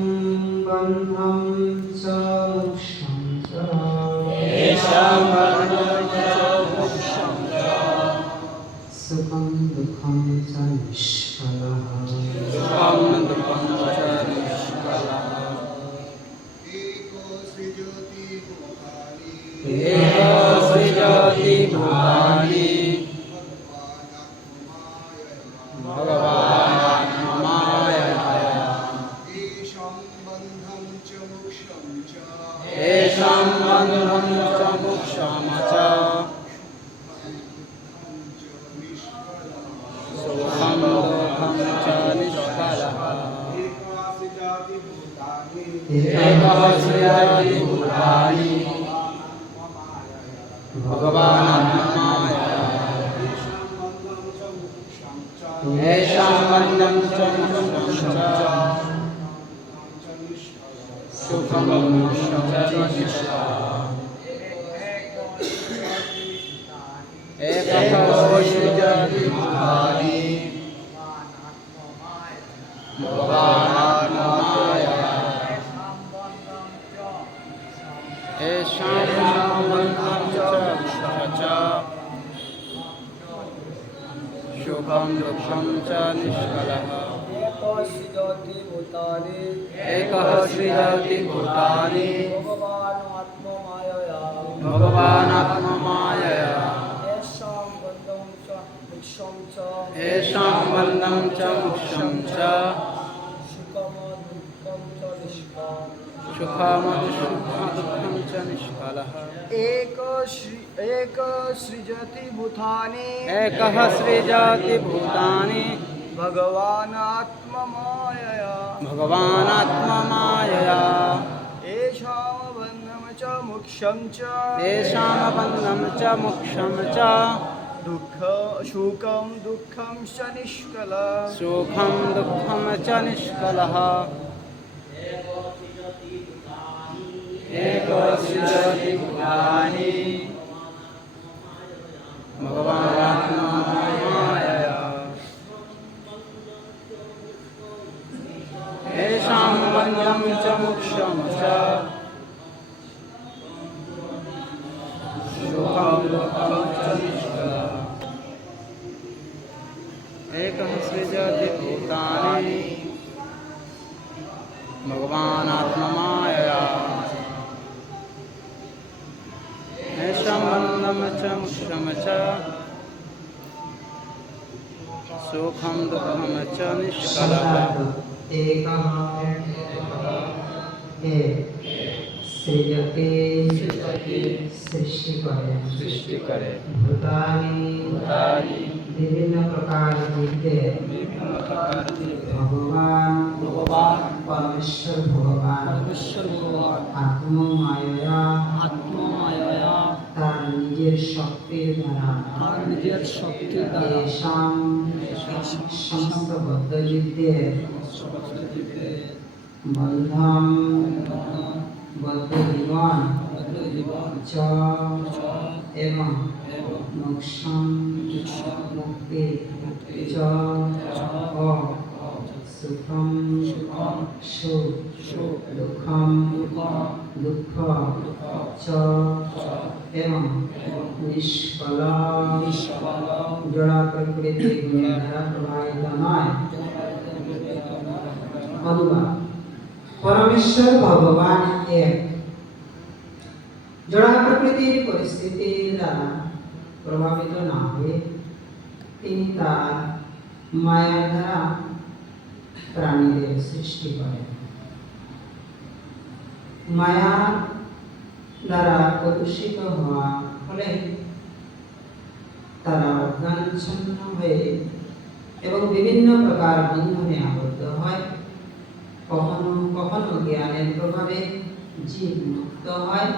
बन्धं च मोक्षं च येषां बन्धं च मोक्षं च सुखं दुःखं च निष्कलः सुखं दुःखं च निष्कलः एको सृजति भूतानि भगवानात्ममायया येषां बन्धं च मोक्षं च सुखं दुःखं च निष्कलः एकः सृजति भूतानि भगवानात्ममायया येषां बन्धं च मोक्षं च सुखं दुःखं च निष्कलः एकः सृजति भूतानि भगवानात्ममायया येषां बन्धं च मोक्षं च सुखं दुःखं च निष्कलः एकः सृजति भूतानि भगवानात्ममायया येषां बन्धं च मोक्षं च सुखं दुःखं च निष्कलः एकः सृजति भूतानि एकः सृजति भूतानि भगवानात्ममायया येषां बन्धं च मोक्षं च येषां बन्धं च मोक्षं च सुखं दुःखं च निष्कलः सुखं दुःखं च निष्कलः एको सृजति भूतानि भगवानात्ममायया येषां बन्धं च मोक्षं च सुखं दुःखं च निष्कलः एकः सृजति भूतानि भगवानात्ममायया येषां बन्धं च मोक्षं च सुखं दुःखं च निष्कलः एकः सृजति सृष्टि करे भूतानि विभिन्न प्रकार के भगवान परमेश्वर भगवान आत्ममाया तार निजेर शक्तिर द्वारा येषां समस्त बद्धजीवদের बन्धं बद्ध जीवन च एवं मोक्षं मुक्ति च सुखं सुख दुःखं दुःख च एवं निष्फल जड़ा प्रकृति गुण द्वारा प्रभावित नয় अनुवाद परमेश्वर भगवान एक जड़ा प्रकृतिर परिस्थिति द्वारा प्रभावित ना हुए তিনি তার মায়ার দ্বারা প্রাণীদের সৃষ্টি করেন মায়া দ্বারা প্রদূষিত হওয়া ফলে তারা অজ্ঞানচ্ছন্ন হয়ে এবং বিভিন্ন প্রকার বন্ধনে আবদ্ধ হয় কখনো কখনো জ্ঞানের প্রভাবে জীব মুক্ত হয়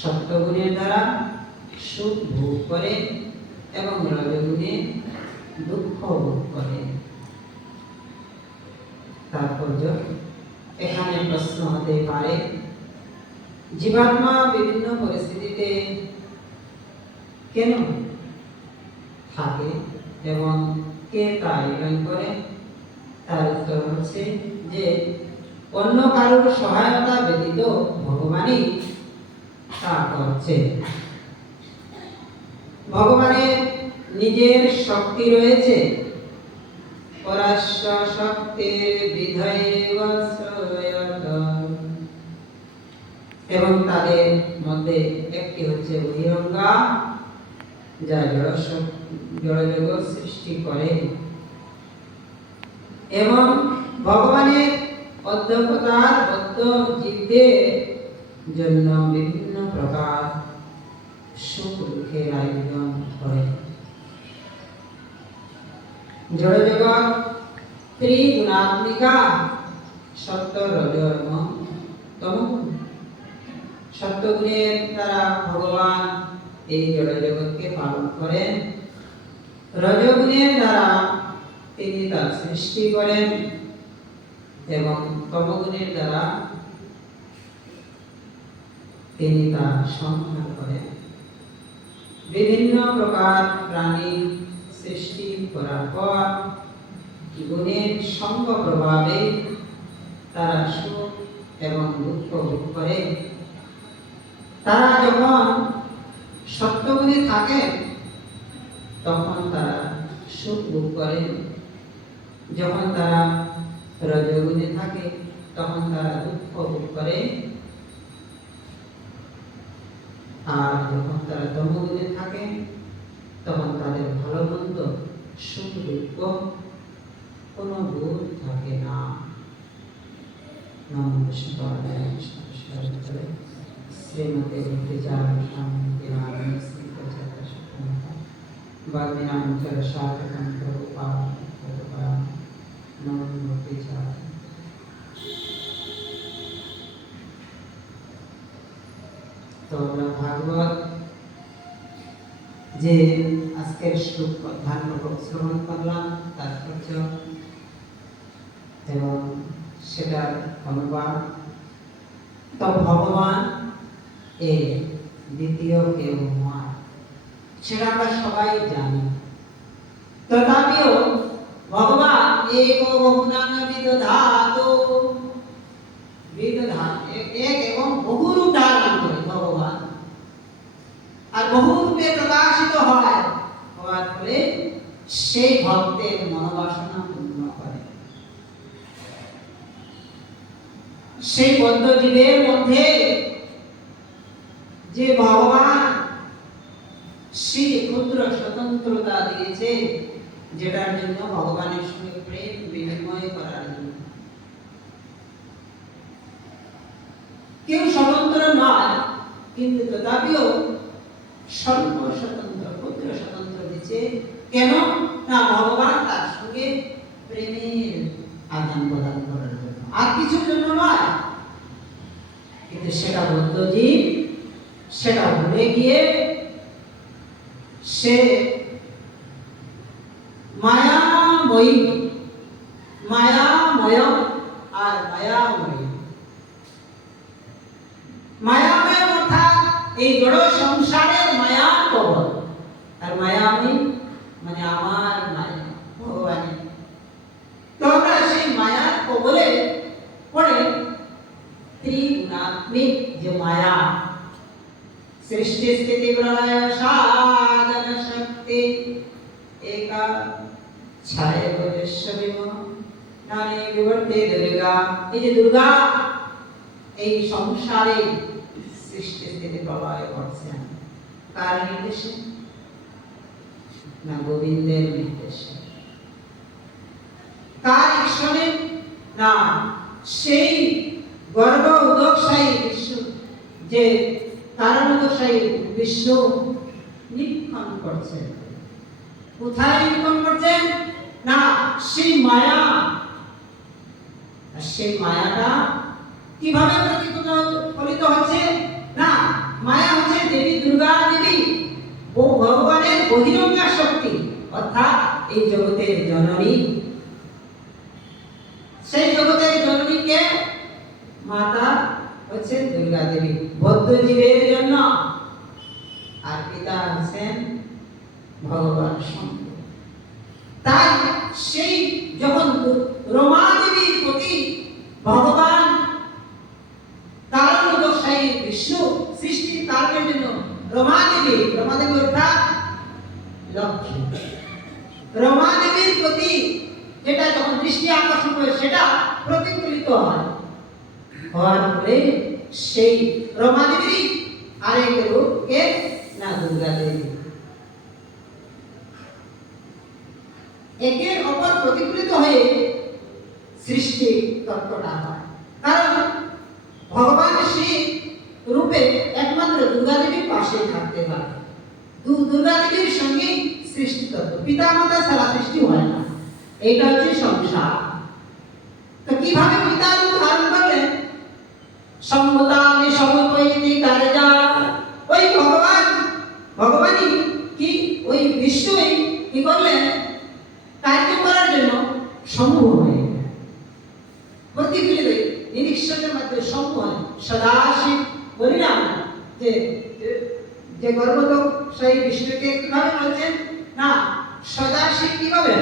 সত্যগুণের দ্বারা সুখ ভোগ করে এবং রজগুণে দুঃখ ভোগ করে তাৎপর্য এখানে প্রশ্ন হতে পারে জীবাত্মা বিভিন্ন পরিস্থিতিতে কেন থাকে এবং কে তা আয়োজন করে তার উত্তর হচ্ছে যে অন্য কারোর সহায়তা ব্যতীত ভগবানই তা করছে। ভগবানের নিজের শক্তি রয়েছে, পরাস্য শক্তির বিধৈব শ্রয়ত, এবং তাদের মধ্যে একটি হচ্ছে বহিরঙ্গা, যা জড়জগৎ সৃষ্টি করে, এবং ভগবানের অধ্যক্ষতার বদ্ধ জীবদের জন্য বিভিন্ন প্রকার সুখ দুঃখের আয়োজন করে। জড়জগৎ ত্রিগুণাত্মিকা, সত্য রজ এবং তমগুণ। সত্যগুণের দ্বারা ভগবান এই জড়জগৎকে পালন করেন, রজগুণের দ্বারা তিনি তার সৃষ্টি করেন, এবং তমগুণের দ্বারা তিনি তা সংহার করেন। বিভিন্ন প্রকার প্রাণী সৃষ্টি করার পর গুণের সঙ্গ প্রভাবে তারা সুখ এবং দুঃখ ভোগ করে। তারা যখন সত্যগুণে থাকেন তখন তারা সুখ ভোগ করেন, যখন তারা রজগুণে থাকে তখন তারা দুঃখ ভোগ করে, আর যখন তারা তমগুণে থাকে তখন তাদের ভালো মন্দ সুখ দুঃখ কোনো বোধ থাকে না। নমো বিষ্ণুপাদায় কৃষ্ণ শ্রীমতে ভক্তিচার স্বামী নারায়ণ শ্রীপচা বাগ্মিনামচর শাতকম প্রভুপাদ নমো ভক্তিচার। তো আমরা ভাগবত যে আজকের শ্লোক ধ্যান শ্রবণ করলাম তাৎপর্য এবং সেটার অনুবাদ। তো ভগবান এর দ্বিতীয় কেউ নয়, সেটা আমরা সবাই জানি। তথাপিও ভগবান এক বহুনাম বিদধাতু, এক এবং বহু রূপ ধারণ করে ভগবান, আর বহু রূপে প্রকাশিত হয়, হওয়ার ফলে সেই ভক্তের মনোবাসনা পূর্ণ করে। সেই বদ্ধ জীবের মধ্যে যে ভগবান সেই ক্ষুদ্র স্বতন্ত্রতা দিয়েছে, যেটার জন্য ভগবানের সঙ্গে প্রেম বিনিময় করার জন্য। কেউ স্বতন্ত্র নয়, কিন্তু তথাপিও স্বল্প স্বতন্ত্র, ক্ষুদ্র স্বতন্ত্র দিচ্ছে। কেন না ভগবান তার সঙ্গে প্রেমের আদান প্রদান করার জন্য, আর কিছুর জন্য নয়। কিন্তু সেটা বদ্ধজীব সেটা ভুলে গিয়ে সে মায়াময়ী, মায়াময় আর মায়াময়ী। মায়াময় অর্থাৎ এই জড় সংসারের মায়ার কবল, আর মায়াময়ী মানে আমার মায়া ভগবানের। তো আমরা সেই মায়ার কবলে পড়ে ত্রিগুণাত্মিক যে মায়া, সৃষ্টি স্থিতি প্রলয় সাধন শক্তি একা ছায় বজস্ববিম নারী বিবর্তে দুর্গা। এই যে দুর্গা এই সংসারে সৃষ্টি স্থিতি প্রলয় করছেন কার নির্দেশে? না গোবিন্দের নির্দেশে। কার ঈশ্বরে? না সেই গর্ব উদকশায়ী বিশ্ব, যে কারণ উদকশায়ী বিশ্ব নিরীক্ষণ করছেন। কোথায় নিরীক্ষণ করছেন? না সেই মায়া। সেই মায়াটা কিভাবে প্রতিফলিত হচ্ছে? না মায়া হচ্ছে দেবী দুর্গা দেবী ও ভগবানের বহিরঙ্গা শক্তি, অর্থাৎ এই জগতের জননী। সেই জগতের জননীকে মাতা হচ্ছে দুর্গা দেবী বদ্ধজীবের জন্য, আর পিতা হচ্ছেন ভগবান শঙ্কর। তাই সেই যখন রমা দেবীর প্রতি ভগবান বিষ্ণু সৃষ্টির কারণের জন্য রমাদেবী অর্থাৎ লক্ষ্মী, রমাদেবীর প্রতি যেটা যখন দৃষ্টি আকর্ষণ করে সেটা প্রতিফলিত হয়, হওয়ার পরে সেই রমাদেবী আরেক রূপ কে না দুর্গা দেবী, একের অপর প্রতিফলিত হয়ে সৃষ্টি তত্ত্বটা হয়। কারণ ভগবান শিব রূপে একমাত্র দুর্গা দেবীর পাশে থাকতে পারে, দুর্গা দেবীর সঙ্গে সৃষ্টি তত্ত্ব, পিতা মাতা ছাড়া সৃষ্টি হয় না, এইটা হচ্ছে সংসার। তো কিভাবে পিতা রূপ ধারণ করলেন? সম্মতামি সমপৈতি কার্যা, ওই ভগবানই কি ওই বিষ্ণুই কি করলেন? কার্য করার জন্য সমূহ হয়ে প্রতিফলিত নিরীক্ষণের মধ্যে সমূহ হয়। সদাশিব বলি না যে গর্ভলোক সেই বিষ্ণুকে কিভাবে বলছেন না, সদাশিব কিভাবে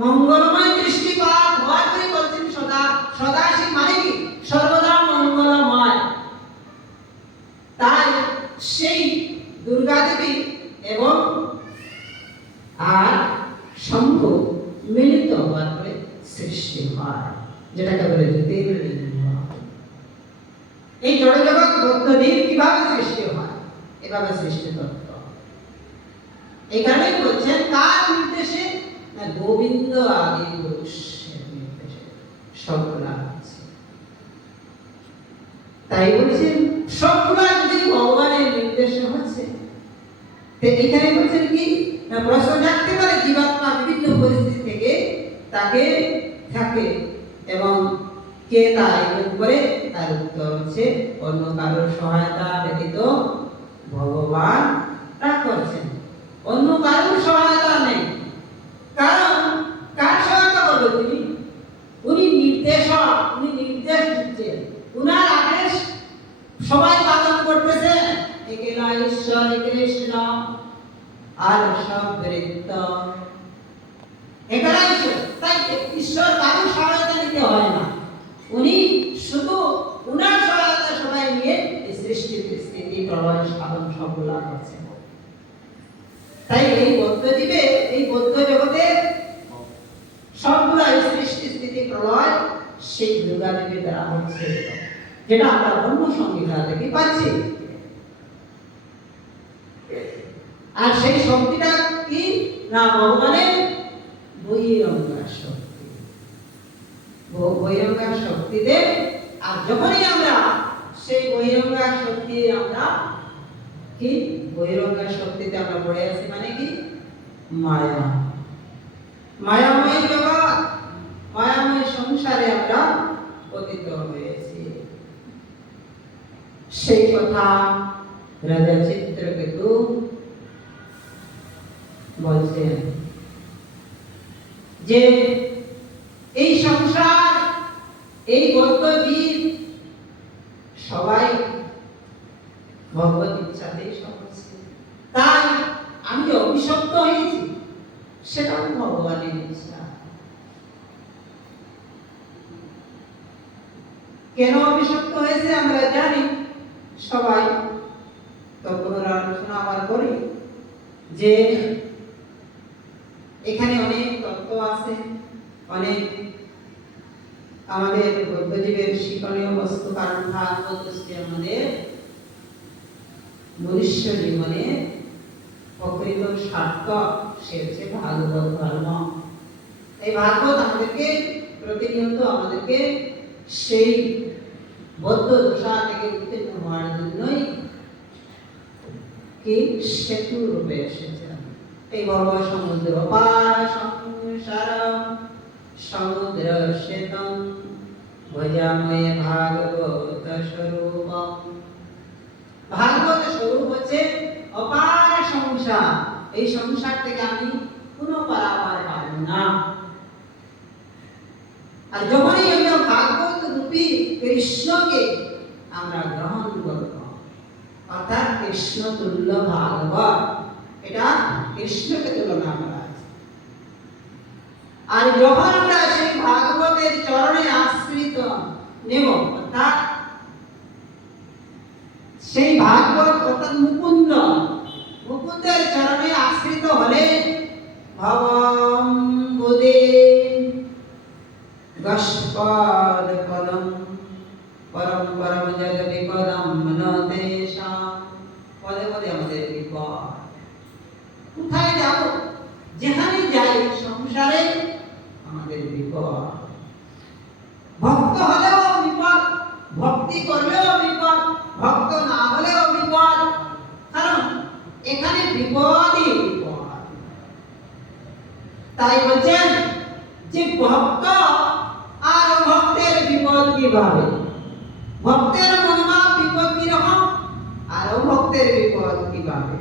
মঙ্গলময় দৃষ্টিপাত হওয়ার পরে বলছেন সদাশিব মানে কি সর্বদা মঙ্গলময়। তাই সেই দুর্গা দেবী এবং আর শম্ভু মিলিত হওয়ার পরে সৃষ্টি হয়, যেটাকে বলে জ্যোতির্লিঙ্গ। এই জড়জগৎ বদ্ধদিন কিভাবে সৃষ্টি হয়? এভাবে সৃষ্টি তত্ত্ব। এই কারণে বলছেন কার নির্দেশে না গোবিন্দ আদি পুরুষের নির্দেশে সবগুলা আছে। তাই বলছেন সবগুলা যদি ভগবানের নির্দেশে হচ্ছে, তো এখানে বলছেন কি না প্রশ্ন জাগতে পারে জীবাত্মা বিভিন্ন পরিস্থিতি থেকে তাকে থাকে এবং কে তা আয়োজন করে, তার উত্তর হচ্ছে অন্য কারোর সহায়তা ব্যতীত ভগবান তা করছেন, অন্য কারোর সহায়তা নেই। কারণ কার সহায়তা করবে তিনি? উনি নির্দেশক, উনি নির্দেশ দিচ্ছেন, উনার আদেশ সবাই পালন করতেছে। একলা ঈশ্বর কৃষ্ণ আর সব বৃত্ত, একলা ঈশ্বর। তাই ঈশ্বর কারোর সহায়তা নিতে হয় না, উনি শুধু উনার সহায়তা সবাই নিয়ে এই সৃষ্টির স্থিতি প্রলয় সাধন সবগুলা করছে। তাই এই বৌদ্ধ জীবে, এই বৌদ্ধ জগতে সবগুলা সৃষ্টি স্থিতি প্রলয় সেই দুর্গা দেবীর দ্বারা হচ্ছে, যেটা আমরা অন্য সংহিতা থেকে পাচ্ছি। আর সেই শক্তিটা কি না ভগবানের বহিরঙ্গা শক্তি, বহিরঙ্গা শক্তিতে। আর যখনই আমরা সেই বহিরঙ্গা শক্তি আমরা কি বহিরঙ্গা শক্তিতে আমরা পড়ে আছি, মানে কি মায়া, মায়াময় জগৎ, মায়াময় সংসারে আমরা পতিত হয়েছি। সেই কথা রাজা চিত্রকেতু বলছেন যে এই সংসার, এই বৌদ্ধ জীব সবাই ভগবত ইচ্ছাতেই সব হচ্ছে। তাই আমি যে অভিশপ্ত হয়েছি সেটাও ভগবানের ইচ্ছা। কেন অভিশপ্ত হয়েছে আমরা জানি সবাই, তো পুনরালোচনা আবার করি যে এখানে অনেক তত্ত্ব আছে, অনেক আমাদের বৌদ্ধজীবের শিক্ষণীয় বস্তু। কারণ ভাগবত হচ্ছে আমাদের মনুষ্য জীবনে প্রকৃত সার্থক, সে হচ্ছে ভাগবত ধর্ম। এই ভাগবত আমাদেরকে প্রতিনিয়ত আমাদেরকে সেই বৌদ্ধ দশা থেকে উত্তীর্ণ হওয়ার জন্যই কি সেতু রূপে এসেছে। এই ভব সমুদ্র পার সংসার সমুদ্র সেতম ভজাময় ভাগবত স্বরূপম। ভাগবত স্বরূপ হচ্ছে অপার সংসার, এই সংসার থেকে আমি কোনো পারাপার পাব না। আর যখনই আমরা ভাগবত রূপী কৃষ্ণকে আমরা গ্রহণ করব, অর্থাৎ কৃষ্ণ তুল্য ভাগবত, এটা কৃষ্ণকে তুলনা করা আছে। আর যখন আমরা সেই ভাগবতের চরণে আশ্রিত নেব, অর্থাৎ গস্পদ পদম পরম পরম জগ বিপদম মনোদেশাম। পদে পদে আমাদের বিপদ। কোথায় যাব? যেখানে যাই সংসারে আমাদের বিপদ। ভক্ত হলেও বিপদ, ভক্তি করলেও বিপদ, ভক্ত না হলেও বিপদ। কারণ এখানে বিপদই বিপদ। তাই বলছেন যে ভক্ত আর ভক্তের বিপদ কিভাবে? ভক্তের মনোভাব বিপদ কিরকম, আর ভক্তের বিপদ কিভাবে?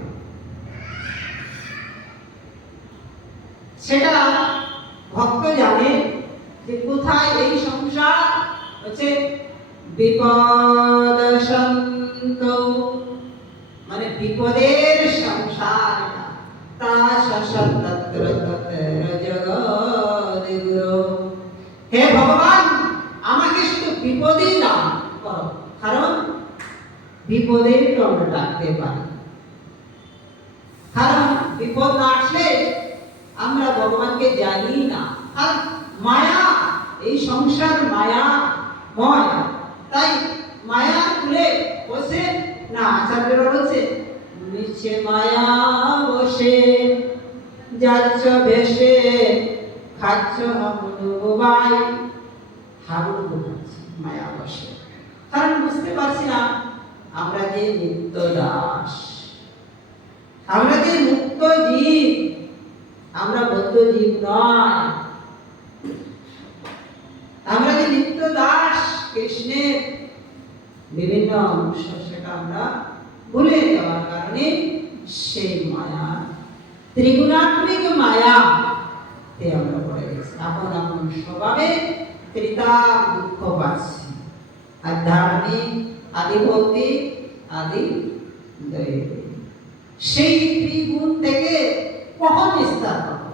সেটা ভক্ত জানে যে কোথায় এই সংসার হচ্ছে বিপদসন্ত, মানে বিপদের সংসার। তা শাসত্র তত্র জগদ্গুরু। হে ভগবান, আমাকে শুধু বিপদই দান করো, কারণ বিপদে তো আমরা ডাকতে পারি। কারণ বিপদ না আসলে আমরা ভগবানকে জানি না। আর মায়া, এই সংসার মায়াময়। তাই মায়া খুলে বসে না, আচার্যরা বলছে নিচে মায়া বসে যাচ্ছ ভেসে খাচ্ছ হাবুডুবাই। হাবুডুবু খাচ্ছি মায়া বসে, কারণ বুঝতে পারছি না আমরা যে নিত্য দাস, আমরা যে মুক্ত জীব, আমরা বদ্ধ জীব নয়। আমরা যে নিত্য দাস কৃষ্ণের বিভিন্ন অংশ, সেটা আমরা ভুলে যাওয়ার কারণে সেই মায়া, ত্রিগুণাত্মিক মায়া তে আমরা পড়ে গেছি। আপন আপন স্বভাবে ত্রিতা দুঃখ পাচ্ছি, আধ্যাত্মিক, আদি ভৌতিক, আদি দৈবিক। সেই ত্রিগুণ থেকে কখন নিস্তার পাবো?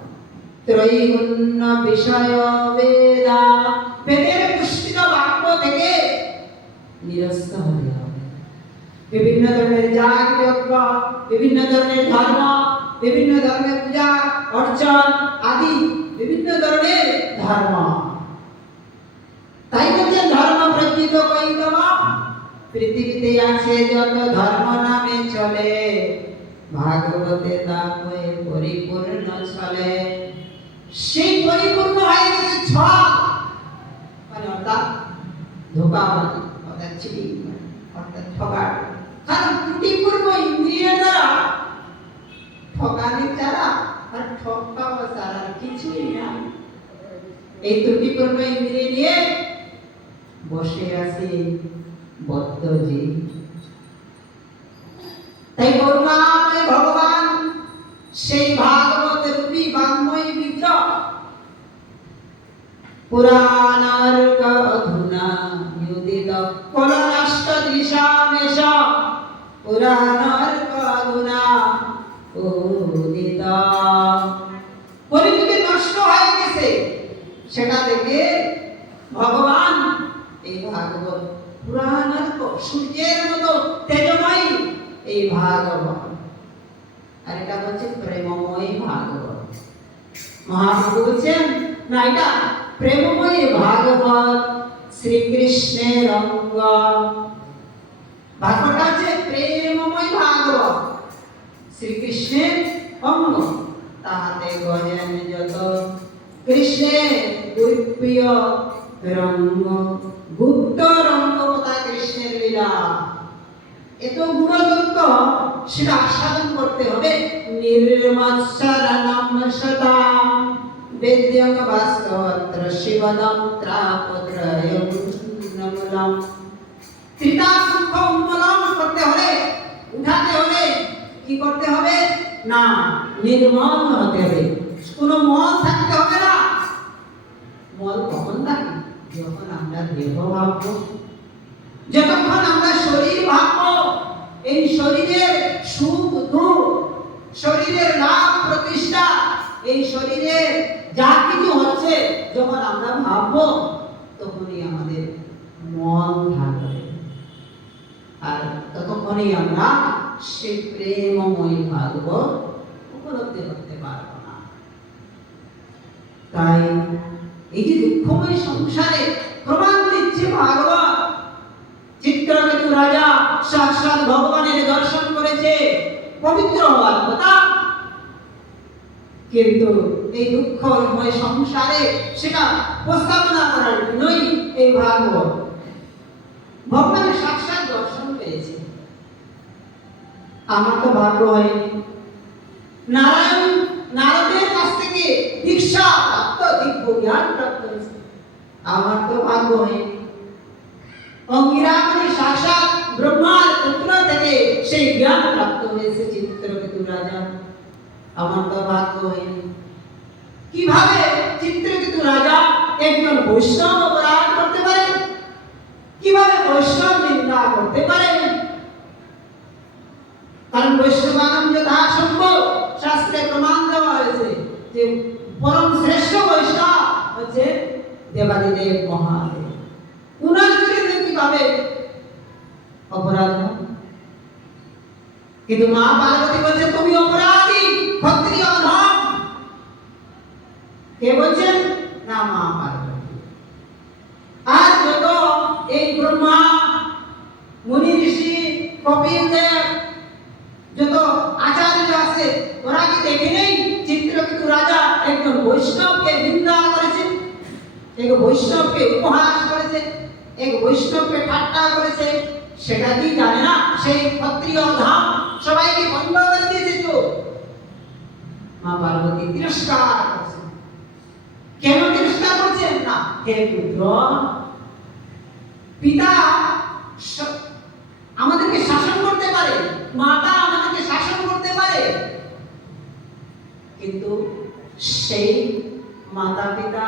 ত্রৈগুণ্য বিষয় বেদা, বেদের পুষ্টিত বাক্য থেকে নিরস্ত হতে হবে। বিভিন্ন ধরনের যাগ যজ্ঞ, বিভিন্ন ধরনের ধর্ম, বিভিন্ন ধরনের পূজা অর্চন আদি বিভিন্ন ধরনের ধর্ম। তাই বলছে ধর্ম প্রজ্ঞিত কৈতব, পৃথিবীতে আছে যত ধর্ম নামে চলে, ভাগবতে তা হয়ে পরিপূর্ণ চলে। সেই পরিপূর্ণ হয়ে গেছে ছল, মানে অর্থাৎ ধোঁকাবাজি, অর্থাৎ চিটিং, অর্থাৎ ঠকার। কারণ ত্রুটিপূর্ণ ইন্দ্রিয় দ্বারা ঠকানি ছাড়া আর ঠকাওয়া ছাড়া কিছুই না। এই ত্রুটিপূর্ণ ইন্দ্রিয় নিয়ে বসে আছে বদ্ধ জীব। তাই করুণাময় ভগবান সেই ভাগবত রূপী বাঙ্ময় বিগ্রহ পুরাণার্ক অধুনা নিউদিত কলনাষ্ট দৃশামেশ, পুরাণার্ক অধুনা উদিত। কলিযুগে নষ্ট হয়ে গেছে, সেটা থেকে ভগবান এই ভাগবত পুরাণার্ক, সূর্যের মতো তেজময় এই ভাগবত। আর এটা হচ্ছে প্রেমময় ভাগবত। মহাপ্রভু বলছেন না, এটা প্রেমময় ভাগবত, শ্রীকৃষ্ণের অঙ্গ। ভাগবতটা হচ্ছে প্রেমময় ভাগবত, শ্রীকৃষ্ণের অঙ্গ। তাহাতে গজেন যত কৃষ্ণের গুপ্রিয় রঙ্গ, গুপ্ত রঙ্গ কোথায়? কৃষ্ণের লীলা। এত গুণযুক্ত, সেটা আস্বাদন করতে হবে। নির্মৎসরণম সদা বেদ্যং ভাস্কর শিবদম ত্রাপত্রয়ং নমলম। ত্রিতা দুঃখ উন্মূলন করতে হলে, উঠাতে হলে কি করতে হবে? না, নির্মল হতে হবে। কোনো মল থাকতে হবে না। মল কখন থাকে? যখন আমরা দেহ ভাববো, যতক্ষণ আমরা শরীর ভাববো, এই শরীরের সুখ দুঃখ, শরীরের লাভ প্রতিষ্ঠা, এই শরীরের যা কিছু হচ্ছে যখন আমরা ভাববো, তখনই আমাদের মন থাকবে। আর ততক্ষণই আমরা সে প্রেমময় ভাগবত উপলব্ধি করতে পারবো না। তাই এই যে দুঃখময় সংসারে প্রমাণ দিচ্ছে ভাগবত। চিত্রকেতু রাজা সাক্ষাৎ ভগবানের দর্শন করেছে, পবিত্র হওয়ার কথা, কিন্তু এই দুঃখময় সংসারে সেটা উপস্থাপনা করার জন্যই এই ভাগবত। ভগবানের সাক্ষাৎ দর্শন পেয়েছে, আমার তো ভাগ্য হয়নি। নারদের কাছ থেকে দীক্ষা প্রাপ্ত, দিব্য জ্ঞান প্রাপ্ত হয়েছে, আমার তো ভাগ্য হয়নি। অঙ্গিরামণি সাক্ষাৎ ব্রহ্মার পুত্র থেকে সেই জ্ঞান প্রাপ্ত হয়েছে চিত্রকেতু রাজা, আমার তো ভাগ্য হয়নি। কিভাবে চিত্রকেতু রাজা একজন বৈষ্ণব অপরাধ করতে পারে? কিভাবে বৈষ্ণব নিন্দা করতে পারে? কারণ বৈষ্ণবানম যথা সম্ভব শাস্ত্রে প্রমাণ দেওয়া হয়েছে যে পরম শ্রেষ্ঠ বৈষ্ণব হচ্ছে দেবাদিদেব মহাদেব। উনার চরিত্রে কিভাবে অপরাধ হয়? কিন্তু মা পার্বতী বলছে তুমি অপরাধী, ক্ষত্রিয় অধম। কে বলছেন? না, মা পার্বতী। আর যত এই ব্রহ্মা, মুনি ঋষি, কপিল দেব, যত আচার্য আছে, ওরা কি দেখে নেই চিত্রকেতু রাজা একজন বৈষ্ণবকে নিন্দা করেছে, এক বৈষ্ণবকে উপহাস করেছে, এক বৈষ্ণবকে ঠাট্টা করেছে? সেটা কি জানে না সেই ক্ষত্রিয় ধাম সবাইকে বন্ধ করে দিয়েছে? তো মা পার্বতী তিরস্কার করছেন। কেন তিরস্কার করছেন? না, হে পুত্র, পিতা আমাদেরকে শাসন করতে পারে, মাতা আমাদেরকে শাসন করতে পারে, কিন্তু সেই মাতা পিতা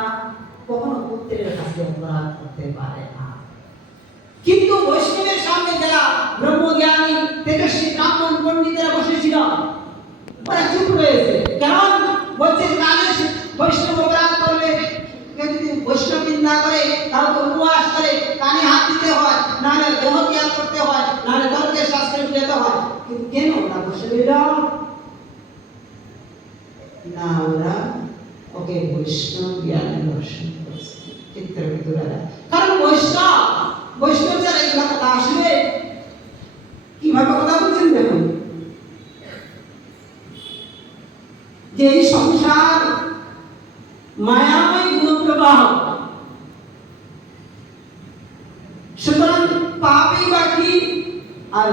কখনো পুত্রের কাছে অপরাধ করতে পারে না। কিন্তু বৈষ্ণবের সামনে যারা ব্রহ্মজ্ঞানী তেজস্বী ব্রাহ্মণ পণ্ডিতেরা বসেছিল, ওরা চুপ রয়েছে। কারণ বলছে কালে বৈষ্ণব অপরাধ করবে, কেউ যদি বৈষ্ণব নিন্দা করে, কাউকে উপবাস করে, কানে হাত দিতে হয়, নাহলে দেহ ত্যাগ করতে হয়, নাহলে তর্কের শাস্ত্রে যেতে হয়। কিন্তু কেন ওরা বসে রইল না? ওরা ওকে বৈষ্ণব জ্ঞানে দর্শন করেছে চিত্রকেতু রাজা। কারণ বৈষ্ণব যারা এই কথা আসবে কিভাবে কথা বলছেন দেখুন, যে এই সংসার মায়াময় গুণপ্রবাহ, সুতরাং পাপই বাকি আর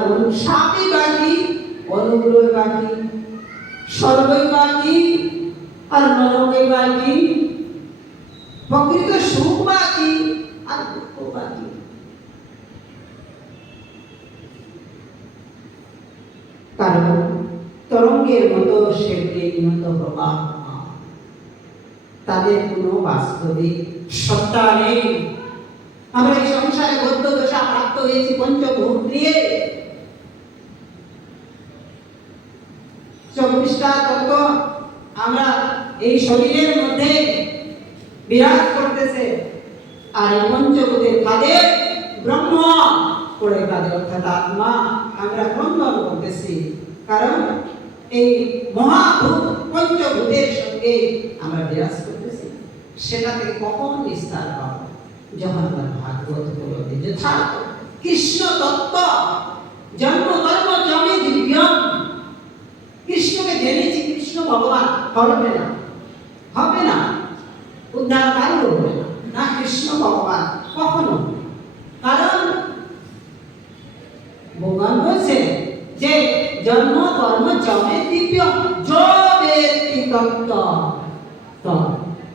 সাপই বাকি, অনুগ্রহ বাকি, স্বর্গই বাকি আর নরকই বাকি, প্রকৃত সুখ বাকি আর দুঃখ বাকি। কারণ তরঙ্গের মতো সেগুলি নিয়ত প্রবাহ, তাদের কোনো বাস্তবিক সত্তা নেই। আমরা এই সংসারে বদ্ধ দশা প্রাপ্ত হয়েছি পঞ্চভূত নিয়ে। 24টা তত্ত্ব আমরা এই শরীরের মধ্যে বিরাজ করতেছে, আর এই পঞ্চভূতের কাঁধে ব্রহ্ম পড়ে কাঁধে, অর্থাৎ আত্মা আমরা ক্রন্দন করতেছি। কারণ এই মহাভূত পঞ্চভূতের সঙ্গে আমরা বিরাজ করতেছি। সেটা থেকে কখন নিস্তার পাবো? যখন আমার ভাগবত বলতে যথার্থ কৃষ্ণ তত্ত্ব, জন্ম কর্ম জমে দিব্যম, কৃষ্ণকে জেনেছি, কৃষ্ণ ভগবান হবে না, হবে না, উদ্ধার কারণ হবে না, না কৃষ্ণ ভগবান কখনো। কারণ ভগবান বলছে যে জন্ম কর্ম জমে দিব্য জবেতি তত্ত্ব,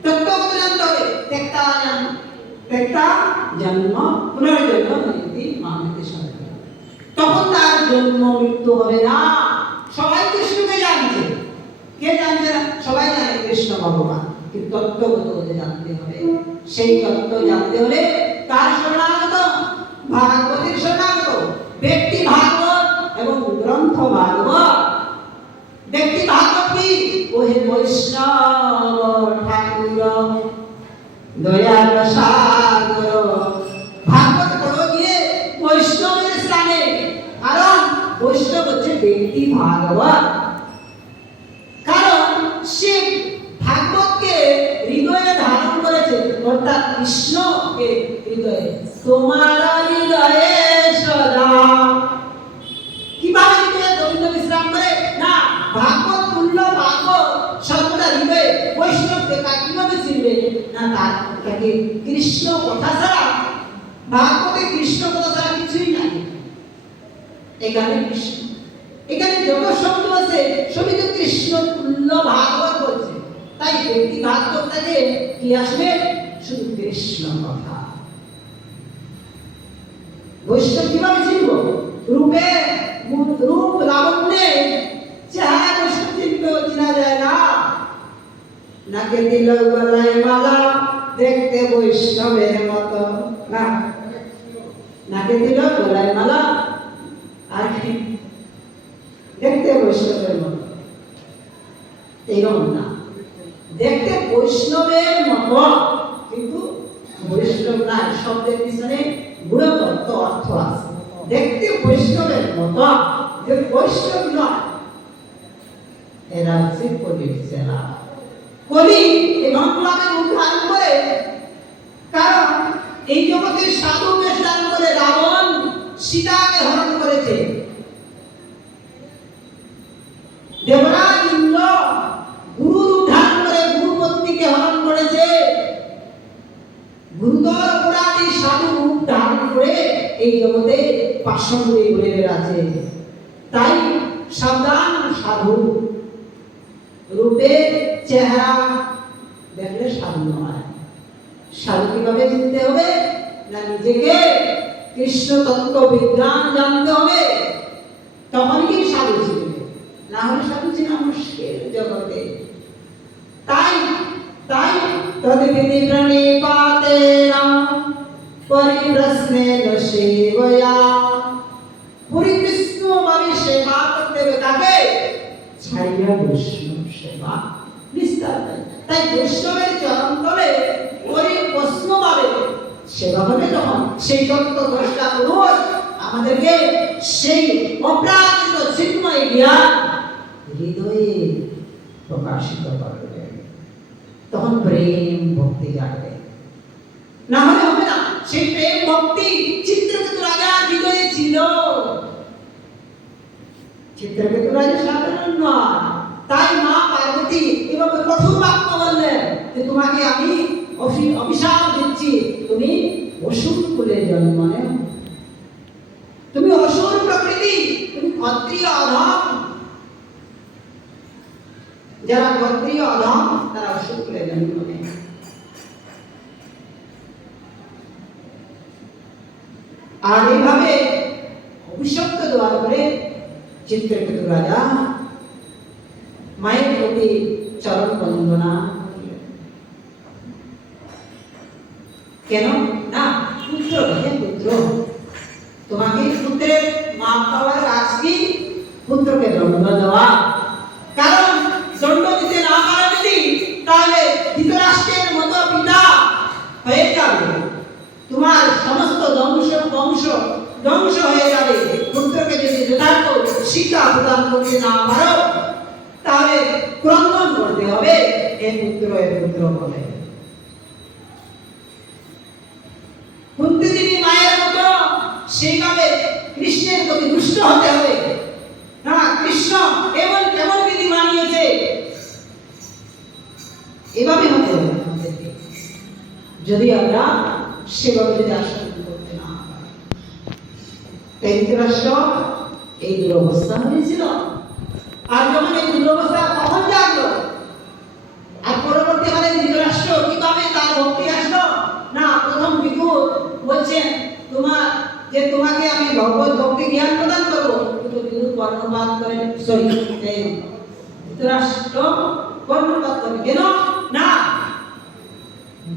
তত্ত্বগত জানতে হবে। তেক্তা জন্ম পুনর্জন্ম নয়তি মামেতি সর্বদা, তখন তার জন্ম মৃত্যু হবে না। সবাই কৃষ্ণকে জানছে, কে জানছে না? সবাই জানে কৃষ্ণ ভগবান, কিন্তু তত্ত্বগত জানতে হবে। সেই তত্ত্ব জানতে হলে কার শরণাগত? ভাগবতের শরণাগত। ব্যক্তি ভাগবত এবং গ্রন্থ ভাগবত। ব্যক্তি ভাগবত কি? ওহে বৈষ্ণব ঠাকুর দয়াল সাগর, ভাগবত পড়ো গিয়ে বৈষ্ণবের স্থানে। কারণ বৈষ্ণব হচ্ছে ব্যক্তি ভাগবত। কারণ সে ভাগবতকে হৃদয়ে ধারণ করেছে, ভক্তকে হৃদয়ে, তোমার হৃদয়ে সদা। কিভাবে হৃদয়ে গোবিন্দ বিশ্রাম করে? না, ভাগবত তুল্য ভাগবত সর্বদা হৃদয়ে বৈষ্ণব দেখা কিভাবে চিনবে? না, তাকে কৃষ্ণ কথা ছাড়া, ভাগবতে কৃষ্ণ কথা ছাড়া কিছুই নাই। এখানে কৃষ্ণ, এখানে যত শব্দ আছে সবই তো কৃষ্ণ তুল্য ভাগবত বলছে। তাই ব্যক্তি ভাগবত থেকে কি আসবে? শুধু কৃষ্ণ কথা। বৈষ্ণব কিভাবে চিনব? রূপে, রূপ লাবণ্যে চেহারা বৈষ্ণব চিনতেও চেনা যায় না। নাকে তিলক গলায় মালা, দেখতে বৈষ্ণবের মতো। না, নাকে তিলক গলায় মালা আর কি দেখতে বৈষ্ণবের মতো, এরকম না। দেখতে বৈষ্ণবের মতো কিন্তু বৈষ্ণব না, শব্দের পিছনে গুণগত অর্থ আছে। দেখতে বৈষ্ণবের মতো, যে বৈষ্ণব নয়, এরা হচ্ছে কলির চেলা। কলি এই ভগবানের উদ্ধার করে, কারণ এই জগতের সাধু বেশ ধারণ করে রাবণ সীতাকে হরণ করেছে। দেবরাজ ইন্দ্র গুরুর উদ্ধার করে গুরুপত্নীকে হরণ করেছে। গুরুতর অপরাধী সাধু রূপ ধারণ করে এই জগতে পাশাঙ্গুলি ঘুরে বেড়াচ্ছে। তাই সাবধান সাধু, রূপের চেহারা দেখলে সাধু নয়। সাধু কিভাবে চিনতে হবে? না, নিজেকে কৃষ্ণ তত্ত্ব বিজ্ঞান জানতে হবে, তখন কি সাধু চিনবে। না হলে সাধু চেনা মুশকিল জগতে। তাই তাই তদ্বিধি প্রণিপাতেনা পরিপ্রশ্নেন সেবয়া। পরিকৃষ্ণ মানে সেবা করতে হবে কাকে? ছাড়িয়া বৈষ্ণব সেবা বিস্তার। তাই বৈষ্ণবের চরণ তলে পরিপ্রশ্ন ভাবে সেবা হবে যখন, সেই তত্ত্ব দ্রষ্টা পুরুষ আমাদেরকে সেই অপ্রাকৃত চিন্ময় জ্ঞান হৃদয়ে প্রকাশিত করবে, তখন প্রেম ভক্তি জাগবে। না হলে হবে না। সেই প্রেম ভক্তি চিত্রকেতু রাজার হৃদয়ে ছিল। চিত্রকেতু রাজা সাধারণ নয়। তাই মা পার্বতী এভাবে কঠোর বাক্য বললেন যে তোমাকে আমি অভিশাপ দিচ্ছি, তুমি অসুর কুলে জন্ম নেও, তুমি অসুর প্রকৃতি, তুমি ক্ষত্রিয় অধম। যারা ক্ষত্রিয় অধম তারা অসুর কুলে জন্ম নেয়। আর এইভাবে অভিশপ্ত দেওয়ার পরে চিত্রকেতু রাজা মায়ের প্রতি চরণ বন্দনা করলেন। কেন? না, পুত্র পুত্র, তোমাকে পুত্রের মা পাওয়ার কাজ কি? পুত্রকে দণ্ড দেওয়া। কারণ দণ্ড দিতে না পারে যদি, তাহলে ধৃতরাষ্ট্রের মতো পিতা হয়ে যাবে, তোমার সমস্ত বংশ ধ্বংস হয়ে যাবে। পুত্রকে যদি যথার্থ শিক্ষা প্রদান করতে না পারো, তাহলে ক্রন্দন করতে হবে, এ পুত্র বলে। কুন্তী দেবী মায়ের মতো সেইভাবে কৃষ্ণের প্রতি দুষ্ট হতে হবে না। কৃষ্ণ এমন কেমন বিধি মানিয়েছে, এভাবে হতে হবে আমাদেরকে, যদি আমরা সেভাবে যদি আচরণ করতে না পারি। তাই ধৃতরাষ্ট্র এই দুরবস্থা হয়েছিল। আর যখন এই দুরবস্থা কখন জাগলো, আর পরবর্তীকালে ধৃতরাষ্ট্র কিভাবে তার ভক্তি আসলো? না, প্রথম বিদুর বলছেন তোমাকে আমি ভগবত ভক্তি জ্ঞান প্রদান করবো, কিন্তু বিদুর কর্ণপাত করে, ধৃতরাষ্ট্র কর্ণপাত করে। কেন? না,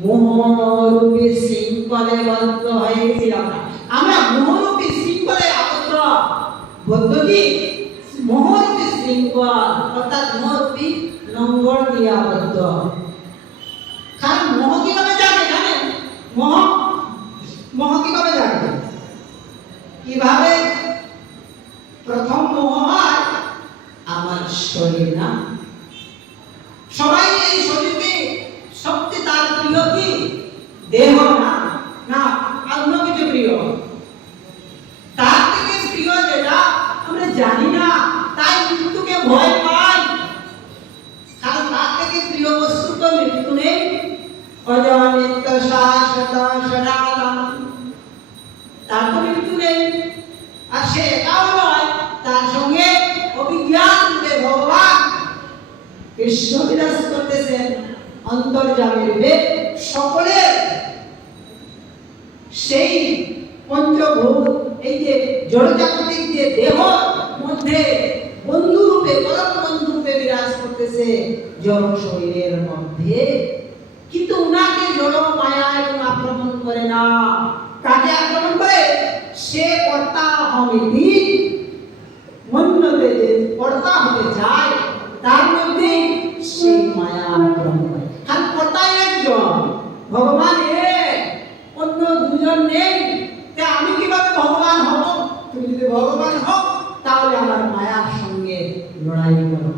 মোহরূপী শৃঙ্খলে বদ্ধ হয়ে গেছিলাম। আমরা মোহরূপী শৃঙ্খলে আবদ্ধ। বদ্ধ কি? মোহরূপী শৃঙ্খল, অর্থাৎ মোহরূপী লঙ্গর দিয়ে আবদ্ধ। কারণ মোহ কিভাবে জাগে জানেন? মোহ কিভাবে জাগে? কিভাবে? প্রথম মোহ হয় আমার শরীর না। সবাই এই শরীরকে সবচেয়ে তার প্রিয় কি? দেহ না। সে একাও নয়, তার সঙ্গে অভিজ্ঞান রূপে ভগবান কৃষ্ণ বিরাজ করতেছেন। অন্তর্যামী রূপে সকলের সেই পঞ্চভূত, এই যে জড়জাগতিক যে দেহ মধ্যে বন্ধু রূপে, পরম বন্ধু রূপে বিরাজ করতেছে জড় শরীরের মধ্যে। কিন্তু উনাকে জড় মায়া এবং আক্রমণ করে না। কাকে আক্রমণ করে? সে কর্তা হমিতি মন্যতে যে কর্তা হতে যায়, তার মধ্যে সেই মায়া আক্রমণ করে। আর কর্তাই একজন, ভগবান এক, অন্য দুজন নেই। তা আমি কিভাবে ভগবান হব? তুমি যদি ভগবান হও তাহলে আমার মায়ার সঙ্গে লড়াই করো।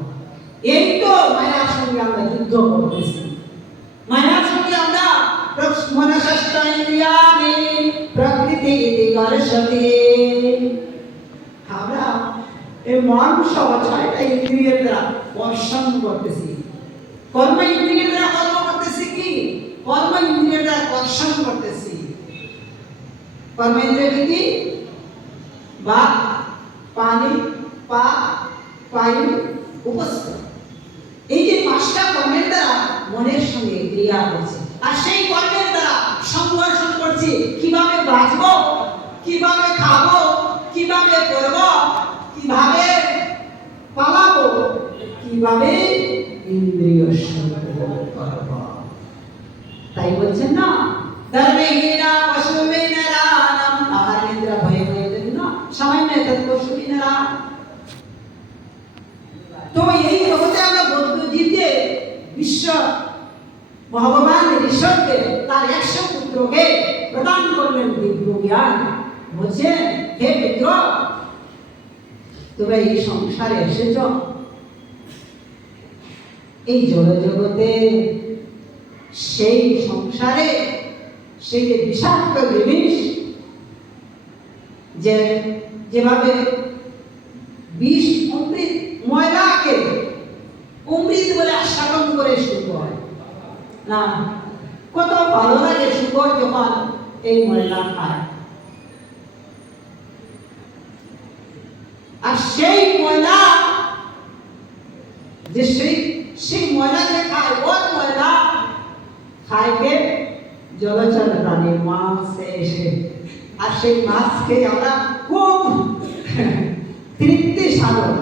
এই তো মায়ার সঙ্গে আমরা যুদ্ধ করতেছি। মায়ার সঙ্গে আমরা মনসষ্টেন্দ্রিয়াণি প্রকৃতি গর্ষতে, আমরা এই মন সহ ছয়টা ইন্দ্রিয়ের দ্বারা বর্ষণ করতেছি। কর্ম ইন্দ্রিয়ের দ্বারা কর্ম করতেছি কি? কর্ম ইন্দ্রিয়ের দ্বারা বর্ষণ করতেছি। কর্ম ইন্দ্রিয় কি? বাক, পানি, পাক, বায়ু, উপস্থিত। এই যে পাঁচটা কর্মের দ্বারা মনের সঙ্গে ক্রিয়া করছে, আর সেই কর্মের দ্বারা সংঘর্ষণ করছে। কিভাবে বাঁচবো, কিভাবে খাবো, কিভাবে করবো, কিভাবে পালাবো, কিভাবে ইন্দ্রিয় সংযম করব। তাই বলছেন না, ধর্মেহীনা পশুবিনরানাম, আহার নিদ্রা ভয়ে ভয়ে না সামান্য তৎপশুবিনরা। তো এই জগতে আমরা বৌদ্ধ জীবকে বিশ্ব ভগবান ঋষভকে তার 100 পুত্রকে প্রদান করলেন দিব্য জ্ঞান। বলছে, হে পুত্র, তোমরা এই সংসারে এসেছ, এই জড় জগতে সেই সংসারে সেই যে বিষাক্ত জিনিস, যে যেভাবে বিষ অমৃত ময়লাকে অমৃত বলে আস্বাদন করে শুকর হয় না, কত ভালো লাগে শুকর যখন এই ময়লা খায়। আর সেই ময়লা যে সেই ময়লা যে খায়, ওই ময়লা খাইকে জলচর প্রাণী মাছ এসে, আর সেই মাছ খেয়ে আমরা খুব তৃপ্তি সাধন।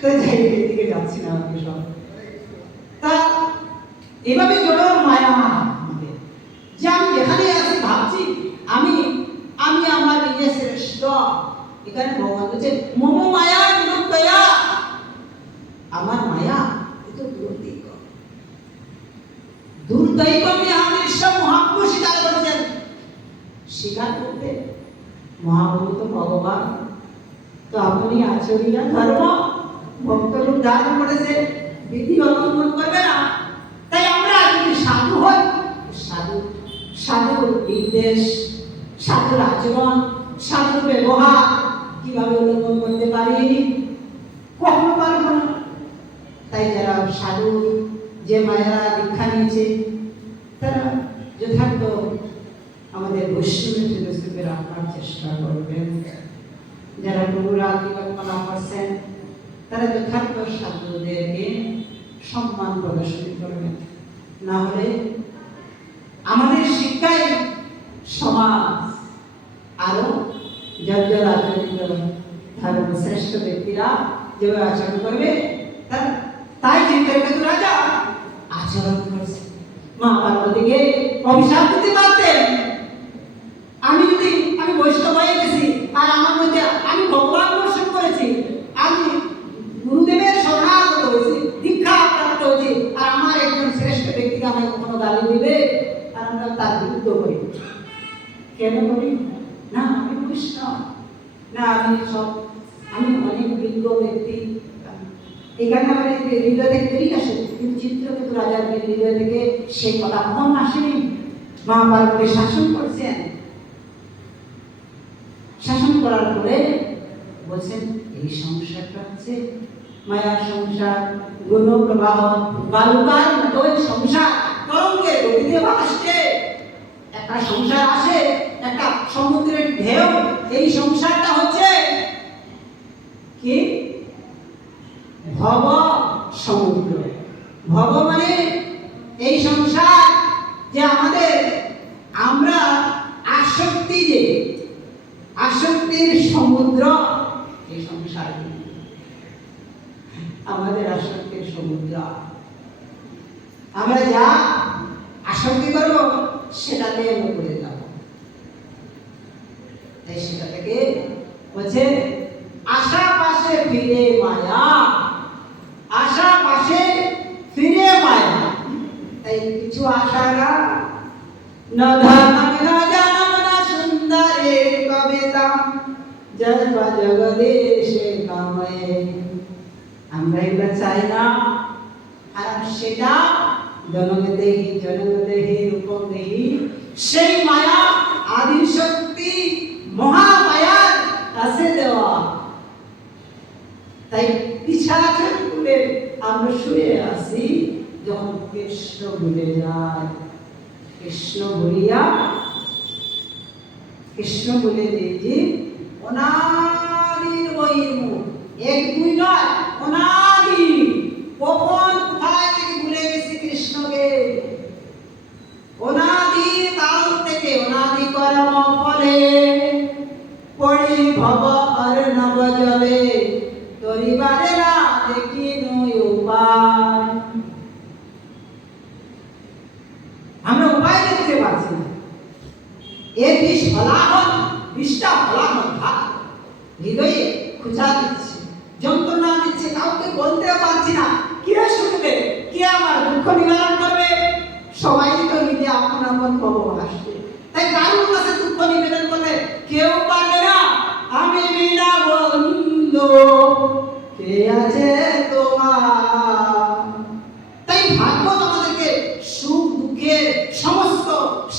তো যাই দিকে যাচ্ছি না আমি সব। তা এভাবে জড় মায়া আমাদের, যে আমি যেখানে আছি ভাবছি আমি আমি আমার নিজের শ্রেষ্ঠ। এখানে ভগবান বলছে মম মায়া নিরুক্তয়া, আমার মায়া এত দুর্দৈব। দুর্দৈব মহাদৃশ্য মহাপ্রভু স্বীকার করছেন। স্বীকার করতে মহাপ্রভু তো ভগবান, তো আপনি আচরণীয় ধর্ম ভক্তরূপ ধারণ করেছে, বিধি অবলম্বন করবে না। তাই আমরা যদি সাধু হই, সাধুর নির্দেশ, সাধুর আচরণ, সাধুর ব্যবহার কিভাবে অবলম্বন করতে পারি? কখনো পারবো না। তাই যারা সাধু, যে মায়েরা দীক্ষা নিয়েছে, তারা যথার্থ আমাদের বৈষ্ণবের ফিলোসফি রাখার চেষ্টা করবেন। যারা প্রভুরা কল্পনা করছেন, তারা যথার্থ সাধুদেরকে সম্মান প্রদর্শন করবেন। না হলে আমাদের শিক্ষায় সমাজ আরো জর্জর আচরিত ধর্ম শ্রেষ্ঠ ব্যক্তিরা যেভাবে আচরণ করবে, তাই চিন্তাকৃত রাজা আচরণ করছে। মা পার্বতীকে অভিশাপ দিতে পারতেন, আমি বৈষ্ণব হয়ে গেছি আর আমার মধ্যে আমি ভগবান দর্শন করেছি, আমি গুরুদেবের শরণাগত হয়েছি, দীক্ষা প্রাপ্ত হয়েছি, আর আমার একজন শ্রেষ্ঠ ব্যক্তিকে আমায় কখনো গালি দিবে আর আমরা তার বিরুদ্ধ করি। কেন করি না? আমি বৈষ্ণব না, আমি অনেক বিজ্ঞ ব্যক্তি। এখানে আমাদের হৃদয় থেকে বেরিয়ে আসে, কিন্তু চিত্রকেতু রাজার হৃদয় থেকে সেই কথা কখন আসেনি। মা পার্বতী শাসন করছেন, শাসন করার পরে বলছেন এই সংসারটা হচ্ছে মায়ার সংসার, গুণ প্রবাহ বালুকার মতো সংসার, তরঙ্গের গতিতে ভাসছে। একটা সংসার আসে, একটা সমুদ্রের ঢেউ। এই সংসারটা হচ্ছে যে আসক্তির সমুদ্র এই সংসার, আমাদের আসক্তির সমুদ্র। আমরা যা আসক্তি করব সেটাতে পড়ে যাব। তাই সেটা থেকে বলছে আশা পাশে ফিরে মায়া, আশা পাশে ফিরে মায়া। তাই কিছু আশা না ধানম না জানম না সুন্দরের কবিতা জলপা জগদেশে কাময়ে। আমরা এগুলো চাই না, আর সেটা জনমে দেহি রূপম দেহি, সেই মায়া আদি শক্তি মহামায়ার কাছে দেওয়া। তাই পিছাচের তুলে আমরা শুয়ে আছি, যখন কৃষ্ণ ভুলে যায়, কৃষ্ণ বলে দেয় যে অনাদির বহির্মুখ, এক দুই নয়, অনাদি। কখন কোথায় থেকে ভুলে গেছি কৃষ্ণকে? অনাদি কাল থেকে, অনাদি কর্ম ফলে পড়ি ভব আর নব জলে, তরিবারে না দেখি নই উপায়। আমরা উপায় দেখতে পাচ্ছি না। এর বিষটা ফলাহল ভাব হৃদয়ে খুঁজা দিচ্ছে, যন্ত্রণা দিচ্ছে, কাউকে বলতেও পারছি না। কে শুনবে? কে আমার দুঃখ নিবারণ করবে? সবাই তো নিজে আপন আপন ভগবান আসবে। তাই কারোর কাছে দুঃখ নিবেদন করলে কেউ পারবে না। আমি বিনা বন্ধু কে আছে তোমার? তাই ভাগবত আমাদেরকে সুখ দুঃখের সমস্ত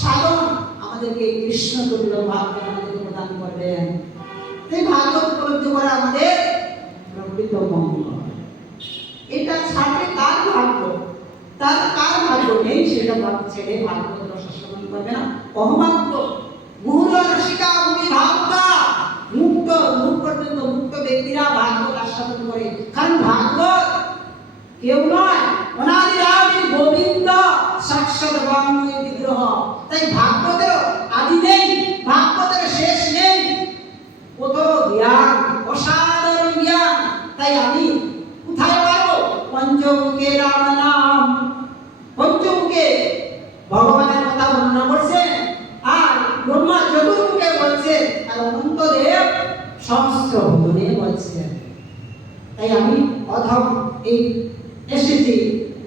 সাধন আমাদেরকে কৃষ্ণ তুল্য ভাবকে আমাদেরকে প্রদান করবেন। তাই ভাগবত উপলব্ধি করা আমাদের প্রকৃত মঙ্গল। এটা ছাড়ে কার ভাগ্য? তার কার ভাগ্য নেই সেটা ছেড়ে ভাগবত রস শ্রবণ করবে না? অহমাত্র মুহুর রসিকা ভূমি ভাগবতা মুক্ত, মুখ পর্যন্ত মুক্ত ব্যক্তিরা ভাগবত আস্বাদন করে। কারণ ভাগবত কেউ নয়, অনাদি আদি গোবিন্দ সাক্ষাৎ ব্রহ্মের বিগ্রহ। তাই ভাগবতের আদি নেই, ভাগবতের শেষ নেই। কত জ্ঞান, অসাধারণ জ্ঞান। তাই আমি কোথায় পাবো? পঞ্চমুখে রাম নাম, পঞ্চমুখে ভগবানের কথা বর্ণনা করছে, আর ব্রহ্মা চতুর্মুখে বলছে, আর অনন্ত দেব সহস্রবদনে বলছে। তাই আমি অধম এই এসেছি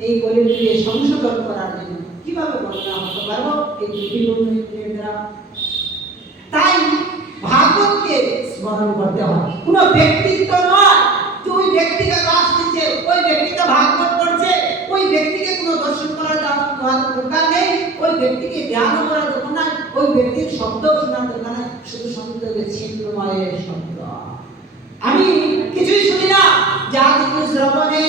এই কলিযুগে সংশোধন করার জন্য। কিভাবে বর্ণনা হতে পারবো? এই দুর্বিপন্ন ইন্দ্রিয়ের দ্বারা। তাই ভাগবতকে স্মরণ করতে হয়। কোন ব্যক্তিত্ব নয় যে ওই ব্যক্তিকে কাজ দিচ্ছে, ওই ব্যক্তিকে ভাগবত করছে, ওই ব্যক্তিকে কোনো দর্শন করার দরকার নেই, ওই ব্যক্তিকে ধ্যান করার দরকার নাই, ওই ব্যক্তির শব্দ শোনার দরকার নাই। শুধু শব্দ ছিন্নময়ের শব্দ। আমি কিছুই শুনি না। জাগিত শ্রবণে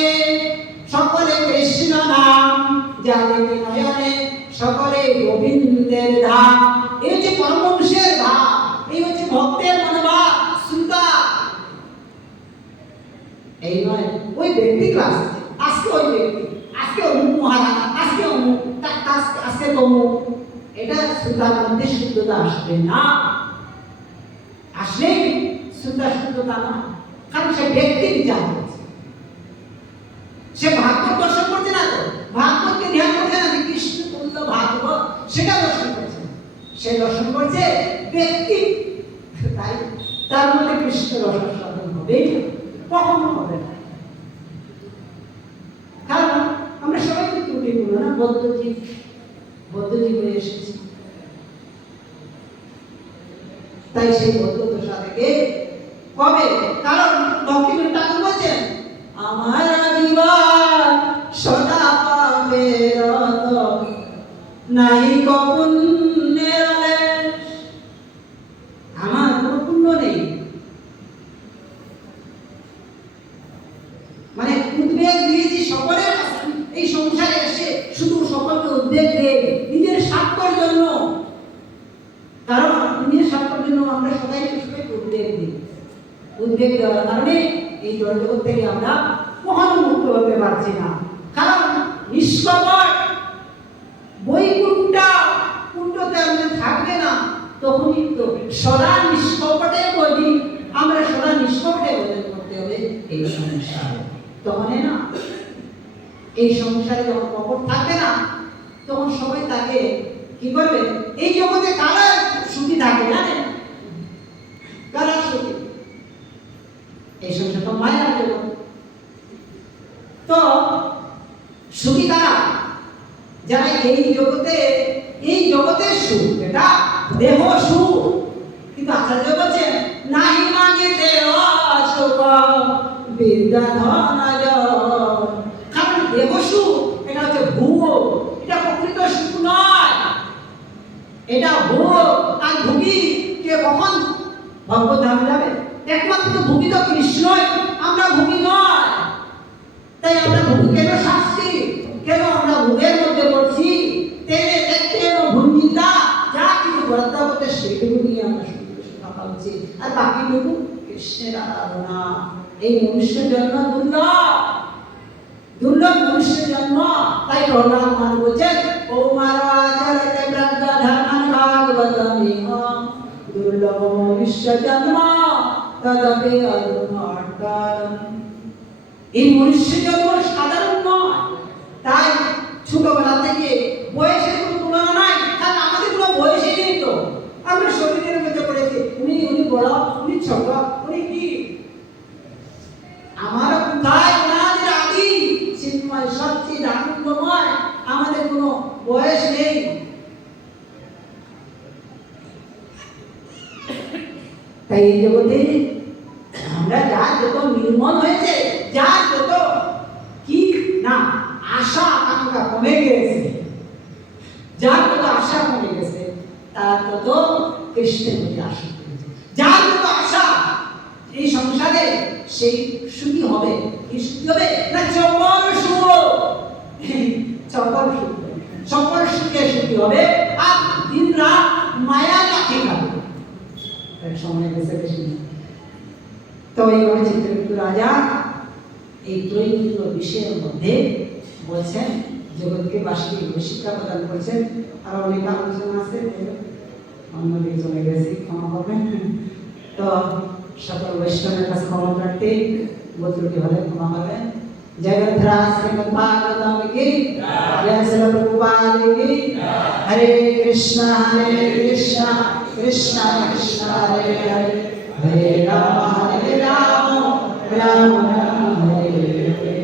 সকলে কৃষ্ণ নাম, জাগিত নয়নে সকলে গোবিন্দের ধাম। এই হচ্ছে পরমহংসের ভাব, এই হচ্ছে ভক্তের মনোভাব। শ্রোতা এই নয় ওই ব্যক্তি ক্লাস, আজকে ওই ব্যক্তি, আজকে অমুক মহারাজ, আজকে অমুক, আজকে তমুক। এটা শ্রোতার মধ্যে শুদ্ধতা আসবে না। আসলেই শ্রোতা শুদ্ধতা না, কারণ সে ব্যক্তি বিচার করছে, সে ভাগবত দর্শন করছে না, তো ভাগবতকে ধ্যান করছে না, কৃষ্ণ তুল্য ভাগবত সেটা দর্শন করছে। সে দর্শন করছে ব্যক্তি। তাই তার মধ্যে কৃষ্ণ রস সাধন হবে কখনো হবে না। কারণ আমরা সবাই তো ত্রুটিপূর্ণ না, বদ্ধজীব হয়ে এসেছি। তাই সেই বদ্ধদশা থেকে কবে? কারণ ভক্তিবিনোদ ঠাকুর বলছেন, আমার জীবন সদা পাবে রত নাই কপুণ্যের লেশ। আমার কোনো পুণ্য নেই, মানে উদ্বেগ দিয়েছি সকলের কাছে। এই সংসারে এসে শুধু সকলকে উদ্বেগ দিয়ে নিজের স্বার্থের জন্য, কারণ নিজের স্বার্থের জন্য আমরা সবাইকে উদ্বেগ দিই। উদ্বেগ দেওয়ার কারণে এই জগৎ থেকে আমরা কখনো মুক্ত হতে পারছি না। কারণ নিষ্কপট বৈকুণ্ঠ কুণ্ডতে আমাদের থাকবে না। তখনই তো সদা নিষ্কপটে বলি, আমরা সদা নিষ্কপটে বলে করতে হবে এই সংসার। তখন না এই সংসারে যখন কপট থাকবে না, তখন সবাই তাকে কি করবে? এই জগতে কারা সুখী থাকে জানেন? কারা সুখী? এই সংসার তো মায়ার জগৎ। তো সুখী কারা? যারা এই জগতের সুখ, এটা দেহ সুখ। কিন্তু আচার্য বলছেন নাহি মাগে দেহ সুখ বিদ্যা ধন জন। কারণ দেহ সুখ এটা হচ্ছে ভোগ, এটা প্রকৃত সুখ নয়, এটা ভোগ। আর ভোগী কে কখন ভগবত ধাম যাবে? একমাত্র ভোগী তো কৃষ্ণই, আমরা ভোগী নয়। তাই আমরা ভোগী কেন শাস্তি, কেন আমরা ভোগের মধ্যে পড়ছি? তেনে দেখতে ভঞ্জিতা, যা কিছু বরাদ্দ করতে সেটুকু নিয়ে আমরা থাকা উচিত। আর বাকিটুকু কৃষ্ণের আরাধনা। এই মনুষ্য জন্ম দুর্লভ মনুষ্য জন্ম। তাই প্রহ্লাদ মান বলছেন কৌমার আচরতে ব্রহ্ম ধর্ম ভাগবতমিহ দুর্লভ মনুষ্য জন্ম তদপি অধুনার্তম। এই মনুষ্য জন্ম সাধারণ নয়। তাই ছোটবেলা থেকে বয়সের কোনো তুলনা নাই, কারণ আমাদের কোনো বয়সই নেই। তো আমরা শরীরের মধ্যে পড়েছি, উনি বড়, উনি ছোট, উনি কি? আমার কোথায় ওনাদের আদি চিন্ময় সচ্চিদ আনন্দময়, আমাদের কোনো বয়স নেই। তাই এই জগতে আমরা যার যত নির্মল হয়েছে, যার যত কি না আশা আকাঙ্ক্ষা কমে গেছে, যার যত আশা কমে গেছে, তার তত কৃষ্ণের প্রতি আসক্তি হয়েছে। যার যত আশা এই সংসারে, সেই সুখী হবে। কি সুখী হবে? না চপল সুখ, চপল সুখ, চপল সুখে সুখী হবে। আর দিন রাত মায়া লাঠি খাবে। সময় গেছে বেশি। তো এইভাবে চিত্রগুপ্ত রাজা এই ত্রৈগুলো বিষয়ের মধ্যে বলছেন, জগৎকে বাসীকে শিক্ষা প্রদান করছেন। আর অনেক আলোচনা আছে, অন্যদিকে চলে গেছি, ক্ষমা করবেন। তো সকল বৈষ্ণবের কাছে ক্ষমা প্রার্থী, বলতে হলে ক্ষমা করবেন। जय गंधराज श्रीमद् भागवतम की जय श्री प्रभुपाद की। हरे कृष्णा कृष्णा कृष्णा हरे हरे, हरे राम राम राम हरे हरे।